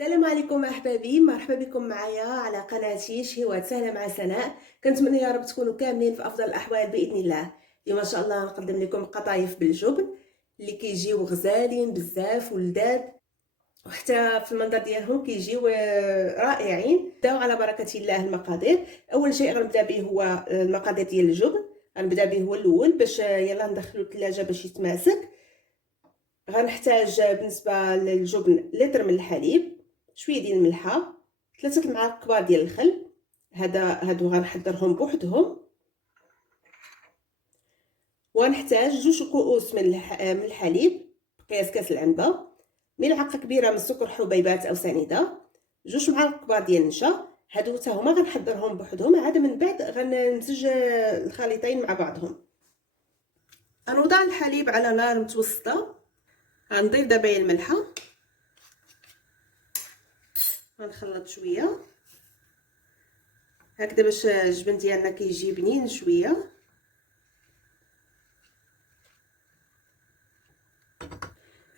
السلام عليكم احبابي، مرحبا بكم معايا على قناتي شهوات سهله مع سناء. كنتمنى يا رب تكونوا كاملين في افضل الاحوال باذن الله. اليوم ان شاء الله نقدم لكم قطايف بالجبن اللي كيجيو غزالين بزاف ولذاذ، وحتى في المنظر ديالهم كيجيو رائعين. نبداو على بركه الله. المقادير: اول شيء غنبدا به هو المقادير ديال الجبن. غنبدا به هو الاول باش يلا ندخلو الثلاجه باش يتماسك. غنحتاج بالنسبه للجبن لتر من الحليب، شويه ديال الملحه، 3 المعالق كبار ديال الخل. هادو غنحضرهم بوحدهم. ونحتاج 2 كؤوس من الحليب بقياس كاس العنبه، ملعقه كبيره من السكر حبيبات او سنيده، 2 معالق كبار ديال النشا. هادو حتى هما غنحضرهم بوحدهم، عاد من بعد غنمزج الخليطين مع بعضهم. غنوضع الحليب على نار متوسطه. غنضيف دابا الملحه، غنخلط شويه هكذا باش الجبن ديالنا كيجي بنين شويه.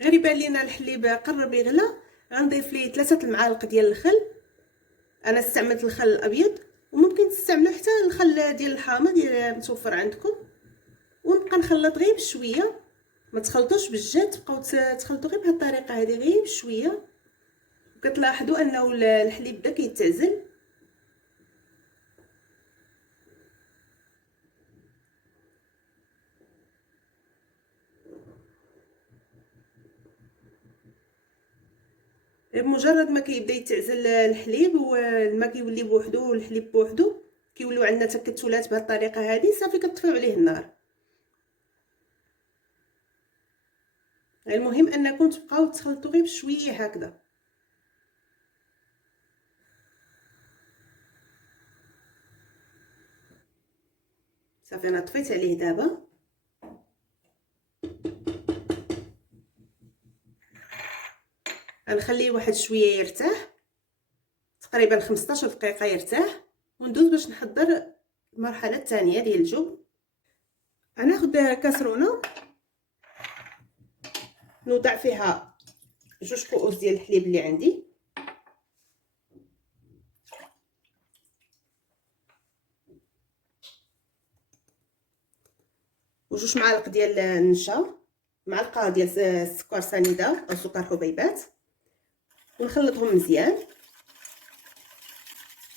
غير يبان لينا الحليب قرب يغلى، غنضيف ليه 3 المعالق ديال الخل. انا استعملت الخل الابيض، وممكن تستعملوا حتى الخل ديال الحامض ديال متوفر عندكم. ونبقى نخلط غير بشويه، ما تخلطوش بالجد، تبقاو تخلطوا غير بهذه الطريقه هذه غير بشويه. وكتلاحظوا انه الحليب بدا كيتعزل. بمجرد ما كيبدا يتعزل الحليب والماء كيولي بوحدو والحليب بوحدو، كيوليو عندنا تكتلات بهذه الطريقه هذه، صافي كتطفيو عليه النار. المهم انكم تبقاو تخلطوا غير بشويه هكذا. صافي انا طفيت عليه دابا. غنخليه واحد شويه يرتاح، تقريبا 15 دقيقه يرتاح، وندوز باش نحضر المرحله الثانيه ديال الجبن. غناخذ كاسرونه نوضع فيها 2 كؤوس ديال الحليب اللي عندي، و2 معالق ديال النشا، معلقه ديال السكر سنيده او سكر حبيبات، ونخلطهم مزيان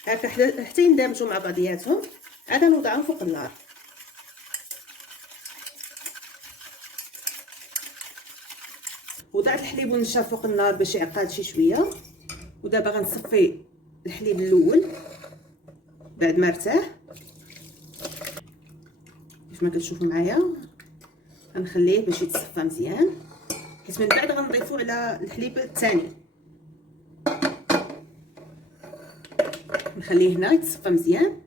هكا حتى يندمجوا مع بعضياتهم. عاد نوضعهم فوق النار. وضعت الحليب والنشا فوق النار باش يعقد شي شويه. ودابا غنصفي الحليب الاول بعد ما ارتاح كيف ما كتشوفوا معايا. غنخليه باش يتصفى مزيان، حيت من بعد غنضيفو على الحليب الثاني. نخليه هنا يتصفى مزيان.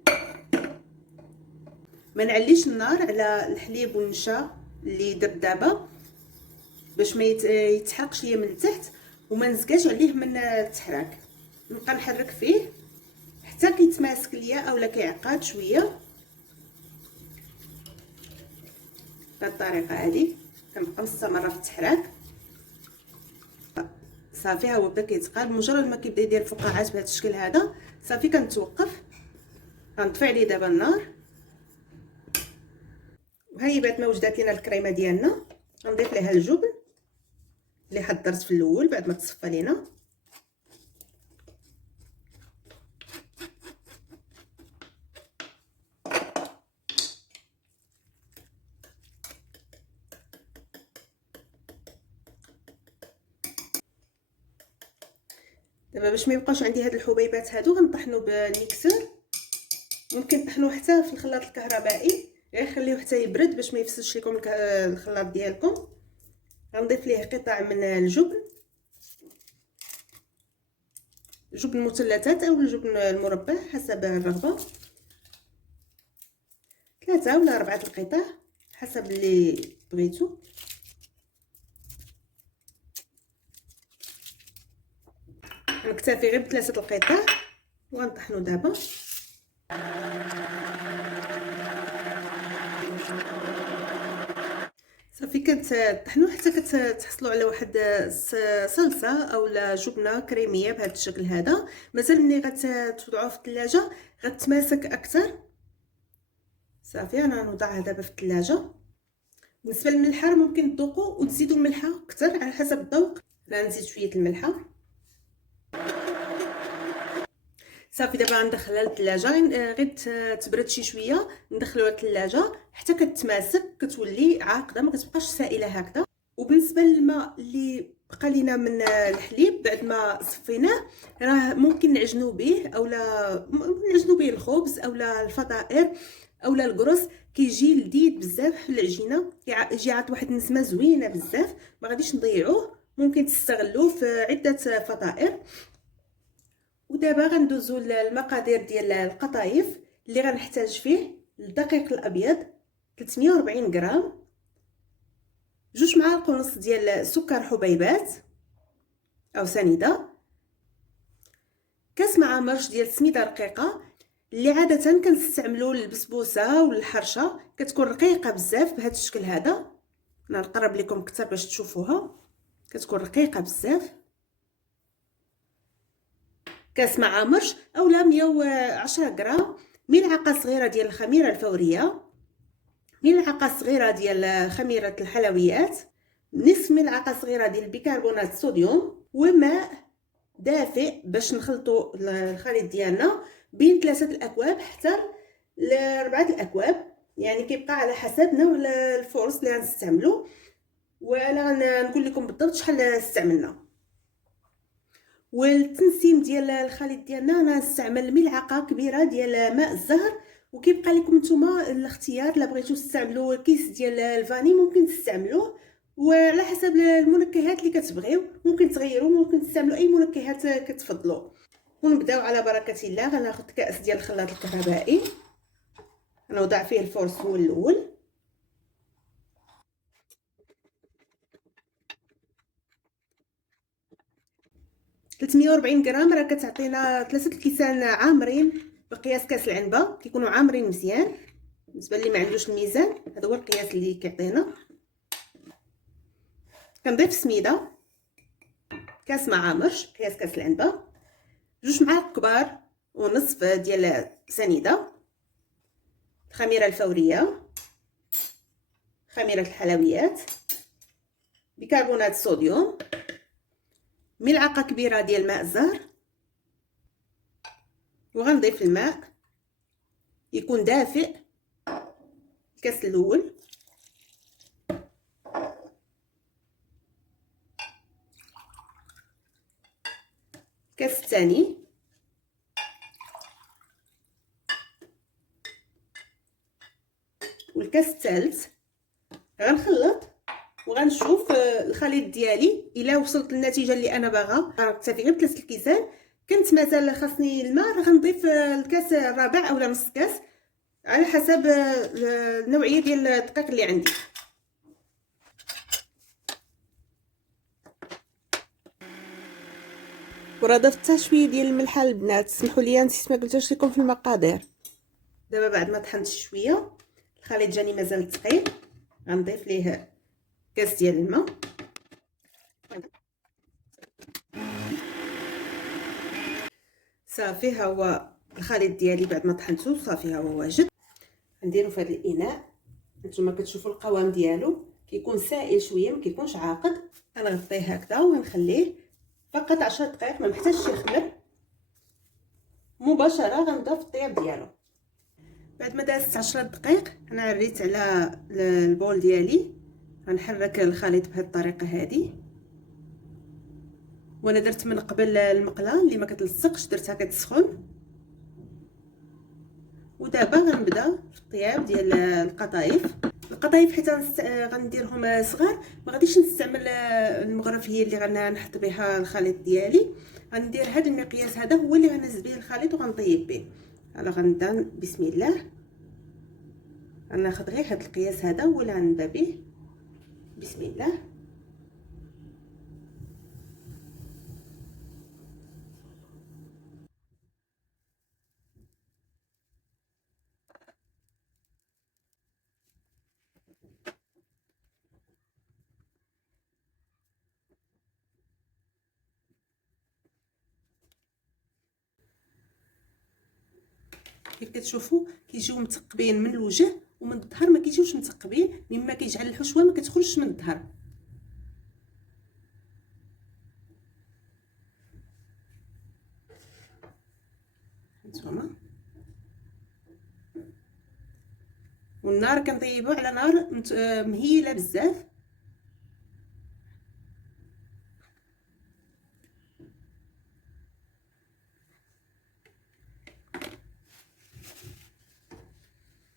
ما نعليش النار على الحليب والنشا اللي درت دابا باش ما يتحرقش ليا من التحت، وما نزكاش عليه من التحراك. نبقى نحرك فيه حتى كيتماسك ليا اولا كيعقد شويه بهذه الطريقه هذه. كنبقى مستمره في التحراك. صافي ها هو بدا كيتقاد. مجرد ما كيبدا يدير فقاعات بهذا الشكل هذا صافي كنتوقف. غنطفي عليه دابا النار. وها هي بعد ما وجدات لينا الكريمه ديالنا، غنضيف ليها الجبن اللي حضرت في الاول بعد ما تصفى لينا. دابا باش ما يبقاش عندي هاد الحبيبات هادو غنطحنو بالميكسور. ممكن تطحنوه حتى في الخلاط الكهربائي، غير خليوه حتى يبرد باش ما يفسدش لكم الخلاط ديالكم. غنضيف ليه قطع من الجبن، جبن مثلثات او الجبن المربع حسب الرغبه، 3 ولا 4 القطع حسب اللي بغيتو. نكتفي غير ب3 القطع وغنطحنو دابا. صافي كتطحنوا حتى كتحصلوا على واحد صلصه اولا جبنه كريميه بهذا الشكل هذا. مازال ملي غتوضعوه في الثلاجه غتماسك اكثر. صافي انا نوضعها دابا في الثلاجه. بالنسبه للملحه ممكن تذوقوا وتزيدوا الملحه اكثر على حسب الذوق. انا نزيد شويه الملحه. صافي دابا غندخلها للثلاجه غير تبرد شي شويه. ندخلوها للثلاجه حتى كتماسك كتولي عاقده ما كتبقاش سائله هكذا. وبالنسبه للماء اللي بقى لينا من الحليب بعد ما صفيناه راه ممكن نعجنوا به اولا نعجنوا به الخبز اولا الفطائر اولا القرص. كيجي لذيذ بزاف في العجينه كيجي عاط واحد النسمه زوينه بزاف. ما غاديش نضيعوه ممكن تستغلوه في عده فطائر. ودابا غندوزو للمقادير ديال القطايف اللي غنحتاج فيه. الدقيق الابيض 340 غرام، 2 معالق ونص ديال سكر حبيبات او سنيده، كاس مع مرش ديال سميده رقيقه اللي عاده كنستعملوا للبسبوسه والحرشه كتكون رقيقه بزاف بهذا الشكل هذا. انا نقرب لكم اكثر باش تشوفوها كتكون رقيقه بزاف. كاس مع مرش اولا 110 غرام، ملعقه صغيره ديال الخميره الفوريه، ملعقه صغيره ديال خميره الحلويات، نصف ملعقه صغيره ديال بيكربونات الصوديوم، وماء دافئ باش نخلطوا الخليط ديالنا بين 3 الاكواب حتى ل4 الاكواب. يعني كيبقى على حسب نوع الفرص اللي غنستعملوا. وانا نقول لكم بالضبط شحال استعملنا. والتنسيم ديال الخليط ديالنا انا نستعمل ملعقه كبيره ديال ماء الزهر. وكيبقى لكم نتوما الاختيار، لا بغيتو تستعملوا كيس ديال الفاني ممكن تستعملوه، وعلى حسب المنكهات اللي كتبغيو ممكن تغيروا ممكن تستعملوا اي منكهات كتفضلوا. ونبداو على بركه الله. غناخذ كاس ديال الخلاط الكهربائي غنوضع فيه الفرص هو الاول. تلتمية وربعين غرام راه كتعطينا 3 الكيسان عامرين بقياس كاس العنبه كيكونوا عامرين مزيان. بالنسبه اللي ما عندوش الميزان هذا هو القياس اللي كيعطينا. كنضيف سميده كاس مع مرش قياس كاس العنبه، 2 معالق كبار ونصف ديال سنيده، الخميره الفوريه، خميره الحلويات، بيكربونات الصوديوم، ملعقه كبيره ديال ماء الزهر. وغنضيف الماء يكون دافئ. الكاس الاول، الكاس الثاني، والكاس الثالث. غنخلط وغنشوف الخليط ديالي الا وصلت للنتيجه اللي انا باغا. غنكتفي غير ب3 الكيسان. كنت مازال خاصني الماء غنضيف الكاس الرابع اولا نص كاس على حسب النوعيه ديال الدقيق اللي عندي. وراه ضفت شويه ديال الملحه البنات. سمحوا لي نسيت ما قلتش لكم في المقادير. دابا بعد ما طحنت شويه الخليط جاني مازال ثقيل غنضيف ليه كاس ديال الماء. صافي ها هو الخليط ديالي بعد ما طحنته صافي ها هو واجد. نديرو في هذا الاناء. نتوما كتشوفوا القوام ديالو كيكون سائل شويه ما كيكونش عاقد. غنغطيه هكذا ونخليه فقط 10 دقائق ما محتاجش يخمر. مباشره غنبدا في الطياب ديالو. بعد ما دازت 10 دقائق انا عريت على البول ديالي. غنحرك الخليط بهذه الطريقه هذه. وانا درت من قبل المقله اللي ما كتلصقش درتها كتسخن. ودابا غنبدا في الطياب ديال القطايف حيت غنديرهم صغار. ما غاديش نستعمل المغرفيه اللي غنحط بها الخليط ديالي. غندير هذا المقياس هذا هو اللي غنزل به الخليط وغنطيب به. انا غنبدا بسم الله. غناخذ غير هذا القياس هذا هو اللي غنبدا به. بسم الله. كيف كتشوفوا كيجيو مثقبين من الوجه ومن الظهر ما كيجيوش مثقبين، مما كيجعل الحشوه ما كتخرجش من الظهر. هانتوما، والنار كنطيبو على نار مهيله بزاف.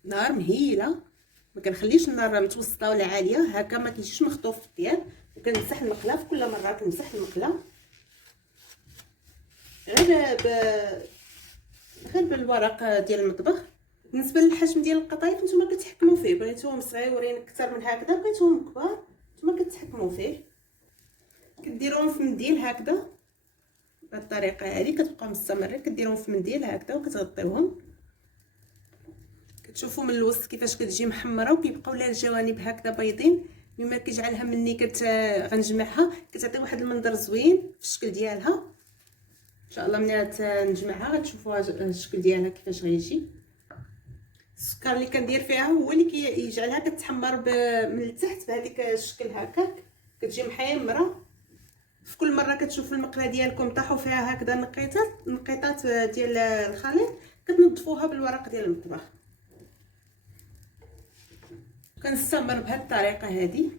نار مهيله، ما كنخليش النار متوسطه ولا عاليه، هكا ما كيجيش مخطوف في الديال. وكنمسح المقله في كل مره، كنمسح المقله غير بالورق ديال المطبخ. بالنسبه للحجم ديال القطايف نتوما كتحكموا فيه، بغيتوهم صغيورين اكثر من هكذا، بغيتوهم كبار نتوما كتحكموا فيه. كديروهم في منديل هكذا بهذه الطريقه هذه، كتبقاو مستمرين كديروهم في منديل هكذا وكتغطيوهم. كتشوفوا من الوسط كيفاش كتجي محمره وكيبقاو لها الجوانب هكذا بيضين، مما كيجعلها ملي غنجمعها كتعطي واحد المنظر زوين في الشكل ديالها. ان شاء الله ملي نجمعها غتشوفوا الشكل ديالها كيفاش غيجي. السكر اللي كندير فيها هو اللي كيجعلها كتحمر من التحت بهذيك الشكل هكاك، كتجي محمره. في كل مره كتشوفوا المقله ديالكم طاحوا فيها هكذا نقيطات ديال الخليط، كتنظفوها بالورق ديال المطبخ. كنستمر بهذه الطريقه هذه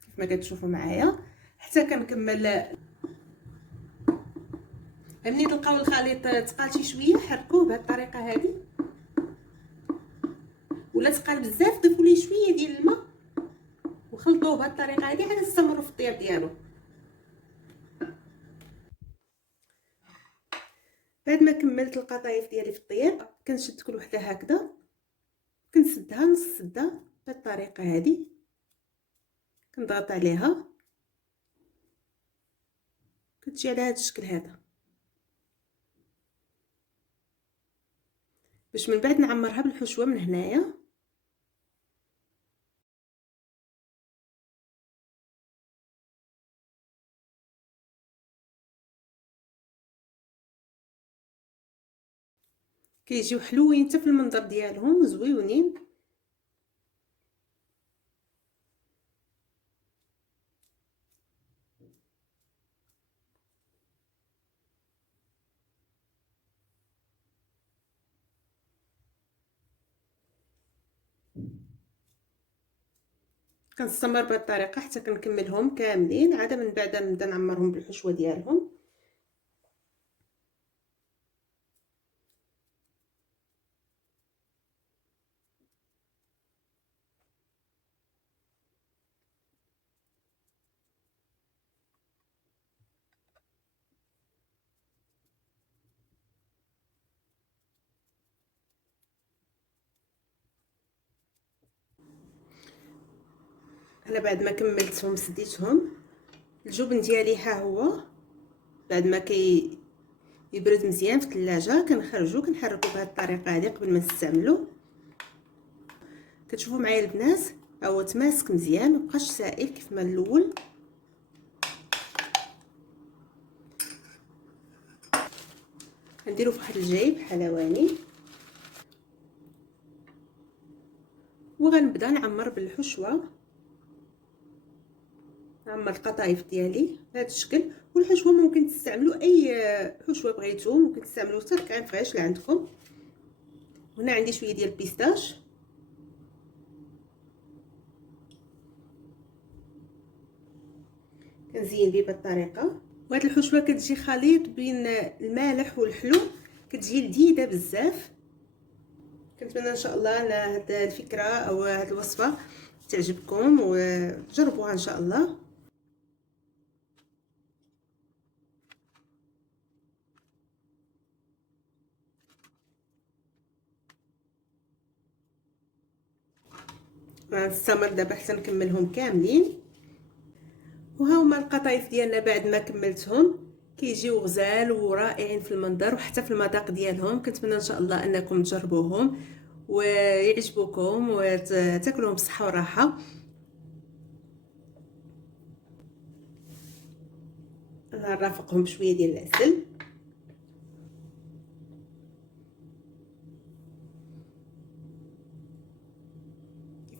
كيف ما كتشوفوا معايا حتى كنكمل. ملي تلقاو الخليط تقال شي شويه حركوه بهذه الطريقه هذه، ولا تقال بزاف ضيفوا ليه شويه ديال الماء وخلطوه بهذه الطريقه هذه حتى تستمروا في الطياب ديالو. بعد ما كملت القطايف ديالي في الطياب كنشد كل وحده هكذا، كنسدها نص سده بهذه الطريقه هذه، كنضغط عليها كتجي على هذا الشكل هذا، باش من بعد نعمرها بالحشوه من هنايا. كيجيو حلوين حتى في المنظر ديالهم زويونين. كنستمر بهذه الطريقه حتى كنكملهم كاملين، عاد من بعد نبدا نعمرهم بالحشوه ديالهم. انا بعد ما كملتهم سديتهم، الجبن ديالي ها هو بعد ما يبرد مزيان في الثلاجه كنخرجو كنحركو بهذه الطريقه هذه قبل ما نستعملو. كتشوفوا معايا البنات ها هو تماسك مزيان مبقاش سائل كيف ما الاول. غنديرو في واحد الجيب حلواني وغنبدا نعمر بالحشوه، نعمر القطايف ديالي بهذا الشكل. والحشوه ممكن تستعملوا اي حشوه بغيتو، ممكن تستعملوا حتى الكريم فريش اللي عندكم. هنا عندي شويه ديال البيستاش، كنزين به بهذه الطريقه. وهاد الحشوه كتجي خليط بين المالح والحلو، كتجي لذيذه بزاف. كنتمنى ان شاء الله ان هاد الفكره او هاد الوصفه تعجبكم وجربوها ان شاء الله. غنستمر دابا حتى نكملهم كاملين. وها هما القطايف ديالنا بعد ما كملتهم كيجيو غزال ورائعين في المنظر وحتى في المذاق ديالهم. كنتمنى ان شاء الله انكم تجربوهم ويعجبوكم وتاكلوهم بصحه وراحه. نرافقهم بشويه ديال العسل.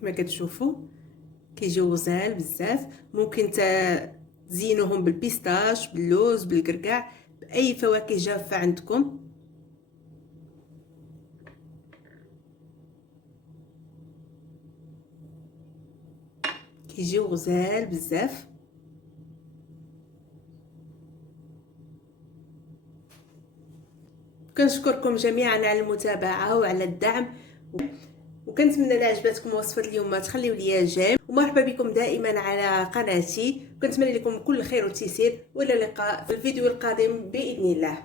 كما كتشوفوا كيجيو غزال بزاف. ممكن تزينوهم بالبيستاش، باللوز، بالكركاع، باي فواكه جافه عندكم. كيجيو غزال بزاف. كنشكركم جميعا على المتابعه وعلى الدعم، وكنتمنى الا عجبتكم وصفه اليوم تخليو ليا جيم، ومرحبا بكم دائما على قناتي. كنتمنى لكم كل خير وتيسير، والى اللقاء في الفيديو القادم باذن الله.